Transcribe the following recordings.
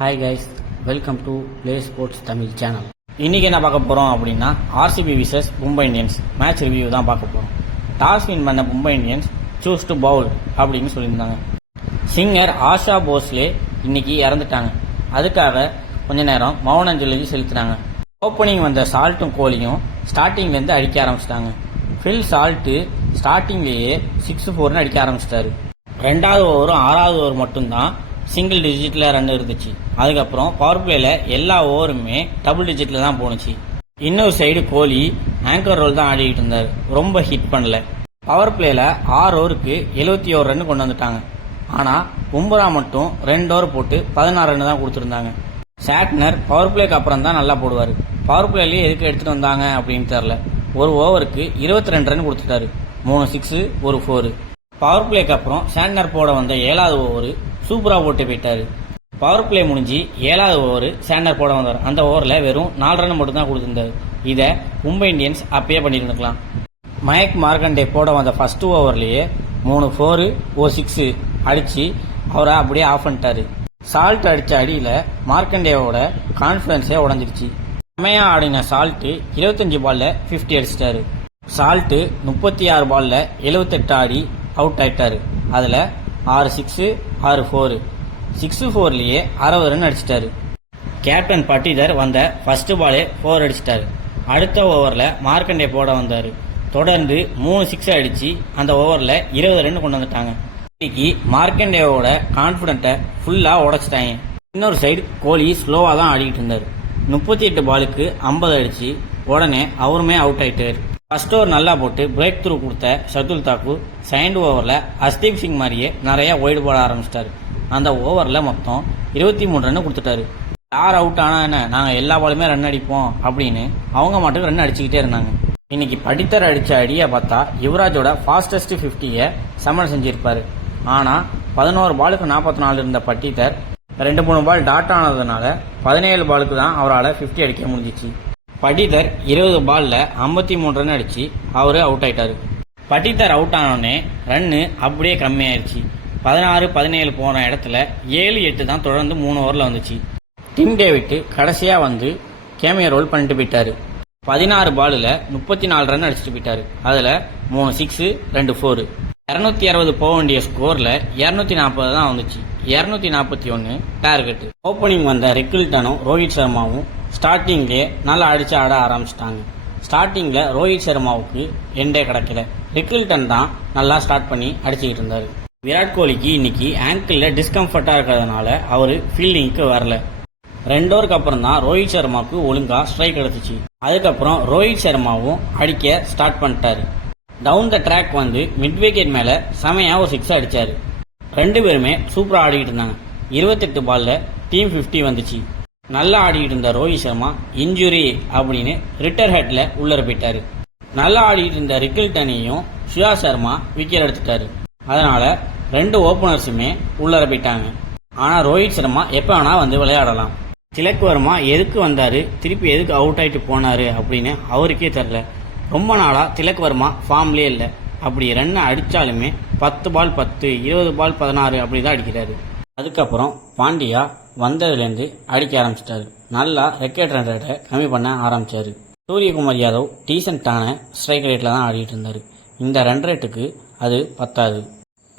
Hi guys, welcome to play sports Tamil channel. இன்றைக்கி என்ன பார்க்க போகிறோம் அப்படின்னா RCB versus Mumbai Indians match review தான் பார்க்க போகிறோம். டாஸ் வின் பண்ண Mumbai Indians choose to bowl அப்படின்னு சொல்லியிருந்தாங்க. சிங்கர் ஆஷா போஸ்லே இன்னைக்கு இறந்துட்டாங்க. அதுக்காக கொஞ்ச நேரம் மௌன அஞ்சலி செலுத்தினாங்க. ஓப்பனிங் வந்த சால்ட்டும் கோலியும் ஸ்டார்டிங்லேருந்து அடிக்க ஆரம்பிச்சிட்டாங்க. ஃபில் சால்ட்டு ஸ்டார்டிங்லேயே 6-4 அடிக்க ஆரம்பிச்சிட்டாரு. 2வது ஓவரும் 6வது ஓவர் மட்டும்தான் சிங்கிள் டிஜிட்டில் ரன் இருந்துச்சு. அதுக்கப்புறம் பவர் பிளேல எல்லா ஓவருமே டபுள் டிஜிட்டில் தான் போணுச்சு. இன்னொரு சைடு கோலி ஆங்கர் ரோல் தான் ஆடிக்கிட்டு இருந்தார். ரொம்ப ஹிட் பண்ணல. பவர் பிளேல 6 ஓவருக்கு 71 ரன் கொண்டு வந்துட்டாங்க. ஆனால் பும்ரா மட்டும் 2 ஓவர் போட்டு 16 ரன் தான் கொடுத்துருந்தாங்க. சாட்னர் பவர் பிளேக்கு அப்புறம் தான் நல்லா போடுவார். பவர் பிளேலேயே எதுக்கு எடுத்துட்டு வந்தாங்க அப்படின்னு தெரியல. ஒரு ஓவருக்கு 22 ரன் கொடுத்துட்டாரு. 3 6 1 4. பவர் பிளேக்கு அப்புறம் சாட்னர் போட வந்த 7வது ஓவர் சூப்பரா போட்டு போயிட்டாரு. பவர் பிளே முடிஞ்சு 7வது ஓவர் சாண்டர் போட வந்தார். அந்த ஓவரில் வெறும் 4 ரன் மட்டும் தான் கொடுத்துருந்தாரு. இதை மும்பை இந்தியன்ஸ் அப்பயே பண்ணியிருந்துக்கலாம். மயக் மார்கண்டே போட வந்த ஃபர்ஸ்ட் ஓவர்லேயே 3 4 1 6 அடிச்சு அவரை அப்படியே ஆஃப் பண்ணிட்டாரு. சால்ட் அடித்த அடியில் மார்க்கண்டேவோட கான்ஃபிடன்ஸே உடஞ்சிருச்சு. செமையா ஆடின சால்ட்டு 25 பால்ல 50 அடிச்சிட்டாரு. சால்ட்டு 36 பால்ல 78 ஆடி அவுட் ஆயிட்டாரு. அதில் 6 6 6 4. 6-4லயே 60 ரன் அடிச்சிட்டாரு. கேப்டன் பட்டிதர் வந்த ஃபர்ஸ்ட் பாலே 4 அடிச்சிட்டாரு. அடுத்த ஓவரில் மார்க்கண்டே போட வந்தார். தொடர்ந்து 3 6 அடிச்சு அந்த ஓவரில் 20 ரன் கொண்டு வந்துட்டாங்க. இன்னைக்கு மார்க்கண்டேவோட கான்ஃபிடென்ட்டை ஃபுல்லாக உடைச்சிட்டாங்க. இன்னொரு சைடு கோலி ஸ்லோவாக தான் ஆடிக்கிட்டு இருந்தார். 38 பாலுக்கு 50 அடிச்சு உடனே அவருமே அவுட் ஆயிட்டாரு. ஃபர்ஸ்ட் ஓவர் நல்லா போட்டு பிரேக் த்ரூ கொடுத்த ஷர்துல் தாக்கூர் செகண்ட் ஓவரில் ஹர்ஷ்தீப் சிங் மாதிரியே நிறைய ஒய்டு போட ஆரம்பிச்சிட்டாரு. அந்த ஓவரில் மொத்தம் 23 ரன் கொடுத்துட்டாரு. யார் அவுட் ஆனால் என்ன, நாங்கள் எல்லா பாலுமே ரன் அடிப்போம் அப்படின்னு அவங்க மட்டும் ரன் அடிச்சுக்கிட்டே இருந்தாங்க. இன்னைக்கு படித்தர் அடித்த அடியை பார்த்தா யுவராஜோட ஃபாஸ்டஸ்ட் 50-யை சமன் செஞ்சிருப்பாரு. ஆனால் 11 பாலுக்கு 44 இருந்த பட்டிதர் 2-3 பால் டாட் ஆனதுனால 17 பாலுக்கு தான் அவரால் 50 அடிக்க முடிஞ்சிச்சு. பட்டிதர் 20 பால்ல 53 ரன் அடிச்சு அவரு அவுட் ஆயிட்டாரு. பட்டிதர் அவுட் ஆனோடனே ரன்னு அப்படியே கம்மியாயிருச்சு. 16-17 போன இடத்துல 7-8 தான் தொடர்ந்து 3 ஓவரில் வந்துச்சு. டிம் டேவிட் கடைசியா வந்து கேமியோ ரோல் பண்ணிட்டு போயிட்டாரு. 16 பாலில் 34 ரன் அடிச்சுட்டு போயிட்டாரு. அதுல 3 6 2 4. 260 போக வேண்டிய ஸ்கோர்ல 240 தான் வந்துச்சு. 241 டார்கெட். ஓப்பனிங் வந்த ரிக்கில்டனும் ரோஹித் சர்மாவும் ஸ்டார்டிங்லேயே நல்லா அடிச்சு ஆட ஆரம்பிச்சிட்டாங்க. ஸ்டார்டிங்ல ரோஹித் சர்மாவுக்கு எண்டே கிடைக்கல. ரிக்கில்டன் தான் நல்லா ஸ்டார்ட் பண்ணி அடிச்சுக்கிட்டு இருந்தாரு. விராட் கோலிக்கு இன்னைக்கு ஆங்கிள் டிஸ்கம்ஃபர்ட்டா இருக்கிறதுனால அவரு ஃபீல்டிங்க்கு வரல. 2 ஓவருக்கு அப்புறம் தான் ரோஹித் சர்மாவுக்கு ஒழுங்கா ஸ்ட்ரைக் கிடைச்சிச்சு. அதுக்கப்புறம் ரோஹித் சர்மாவும் அடிக்க ஸ்டார்ட் பண்ணிட்டாரு. டவுன் த ட்ராக் வந்து மிட் விக்கெட் மேல செமையா ஒரு 6 அடிச்சாரு. 2 பேருமே சூப்பரா ஆடிக்கிட்டு இருந்தாங்க. 28 பால்ல டீம் 50 வந்துச்சு. நல்லா ஆடிக்கிட்டு இருந்த ரோஹித் சர்மா இன்ஜுரி அப்படின்னு ரிட்டர் ஹெட்ல உள்ளர போயிட்டாரு. நல்லா ஆடிக்கிட்டு இருந்த ரிக்கில்டனையும் சுயா சர்மா விக்கெட் எடுத்துட்டாரு. அதனால 2 ஓபனர்ஸுமே உள்ளர போயிட்டாங்க. ஆனா ரோஹித் சர்மா எப்ப வேணா வந்து விளையாடலாம். திலக் வர்மா எதுக்கு வந்தாரு, திருப்பி எதுக்கு அவுட் ஆயிட்டு போனாரு அப்படின்னு அவருக்கே தெரியல. ரொம்ப நாளா திலக் வர்மா ஃபார்ம்லயே இல்லை. அப்படி ரன் அடிச்சாலுமே 10 பால் 10, 20 பால் 16 அப்படிதான் அடிக்கிறாரு. அதுக்கப்புறம் பாண்டியா வந்ததுலேருந்து அடிக்க ஆரம்பிச்சிட்டாரு. நல்லா ரெக்கெட் ரன் ரேட்டை கம்மி பண்ண ஆரம்பிச்சாரு. சூரியகுமார் யாதவ் டீசென்டான ஸ்ட்ரைக் ரேட்டில் தான் ஆடிட்டு இருந்தாரு. இந்த ரன் ரேட்டுக்கு அது பத்தாது.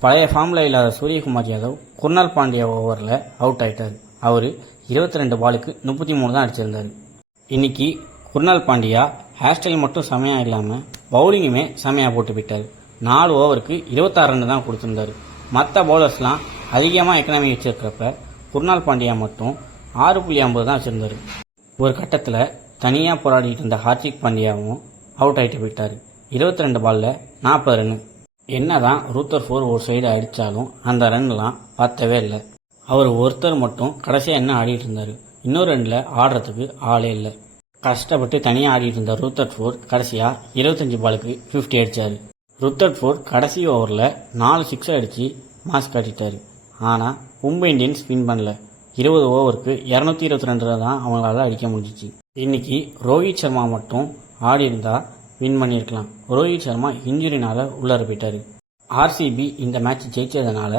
பழைய ஃபார்மில் இல்லாத சூரியகுமார் யாதவ் குர்னால் பாண்டியா ஓவரில் அவுட் ஆயிட்டாரு. அவர் 22 பாலுக்கு 33 தான் அடிச்சிருந்தாரு. இன்னைக்கு குர்னால் பாண்டியா ஹேர் ஸ்டைல் மட்டும் செமையா இல்லாமல் பவுலிங்குமே செமையா போட்டு போயிட்டாரு. 4 ஓவருக்கு 26 ரன் தான் கொடுத்துருந்தாரு. மற்ற பவுலர்ஸ்லாம் அதிகமாக எக்கனாமி வச்சிருக்கிறப்ப குர்னால் பாண்டியா மட்டும் 6.50 தான் வச்சிருந்தாரு. ஒரு கட்டத்தில் தனியாக போராடிட்டு இருந்த ஹார்திக் பாண்டியாவும் அவுட் ஆகிட்டு போயிட்டாரு. 22 பால்ல 40 ரன். என்னதான் ரூத்தர்ஃபோர்ட் ஒரு சைடு அடித்தாலும் அந்த ரன்லாம் பார்த்தவே இல்லை. அவர் ஒருத்தர் மட்டும் கடைசியாக என்ன ஆடிட்டு இருந்தாரு. இன்னொரு ரன்ல ஆடுறதுக்கு ஆளே இல்லை. கஷ்டப்பட்டு தனியாக ஆடிட்டு இருந்த ரூத்தர்ஃபோர்ட் கடைசியாக 25 பாலுக்கு 50 அடிச்சாரு. ரூத்தர்ஃபோர்ட் கடைசி ஓவரில் 4 6 அடிச்சு மாஸ் காட்டிட்டாரு. ஆனால் மும்பை இந்தியன்ஸ் வின் பண்ணல. 20 ஓவருக்கு 222 தான் அவங்களால அடிக்க முடிஞ்சிச்சு. இன்னைக்கு ரோஹித் சர்மா மட்டும் ஆடி இருந்தா வின் பண்ணியிருக்கலாம். ரோஹித் சர்மா இன்ஜுரினால உள்ளர போயிட்டாரு. ஆர்சிபி இந்த மேட்ச் ஜெயிச்சதுனால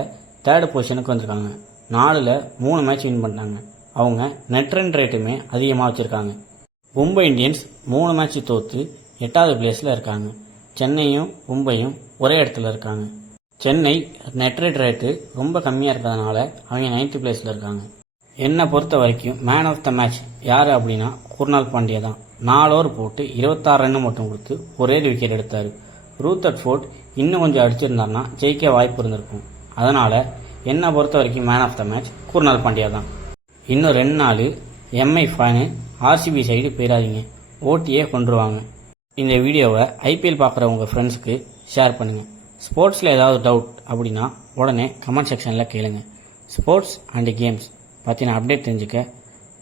3rd பொசிஷனுக்கு வந்திருக்காங்க. 4ல் 3 மேட்ச் வின் பண்ணிட்டாங்க. அவங்க நெட் ரன் ரேட்டுமே அதிகமாக வச்சுருக்காங்க. மும்பை இந்தியன்ஸ் 3 மேட்ச் தோற்று 8வது பிளேஸில் இருக்காங்க. சென்னையும் மும்பையும் ஒரே இடத்துல இருக்காங்க. சென்னை நெட் ரன் ரேட்டு ரொம்ப கம்மியாக இருக்கிறதுனால அவங்க 9th பிளேஸில் இருக்காங்க. என்னை பொறுத்த வரைக்கும் மேன் ஆஃப் த மேட்ச் யார் அப்படின்னா குர்னால் பாண்டியா தான். 4 ஓவர் போட்டு 26 ரன் மட்டும் கொடுத்து ஒரே விக்கெட் எடுத்தார். ரூதர்ஃபோர்ட் இன்னும் கொஞ்சம் அடிச்சிருந்தாருன்னா ஜெயிக்க வாய்ப்பு இருந்திருக்கும். அதனால் என்னை பொறுத்த வரைக்கும் man of the match Krunal Pandya தான். இன்னும் 2 நாள் எம்ஐ ஃபேனு ஆர்சிபி சைடு போயிடாதீங்க, ஓட்டியே கொண்டுருவாங்க. இந்த வீடியோவை ஐபிஎல் பார்க்குற உங்கள் ஃப்ரெண்ட்ஸுக்கு ஷேர் பண்ணுங்கள். ஸ்போர்ட்ஸில் ஏதாவது டவுட் அப்படின்னா உடனே கமெண்ட் செக்ஷனில் கேளுங்க. ஸ்போர்ட்ஸ் அண்ட் கேம்ஸ் பற்றின அப்டேட் தெரிஞ்சுக்க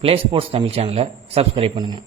ப்ளே ஸ்போர்ட்ஸ் தமிழ் சேனலை சப்ஸ்கிரைப் பண்ணுங்கள்.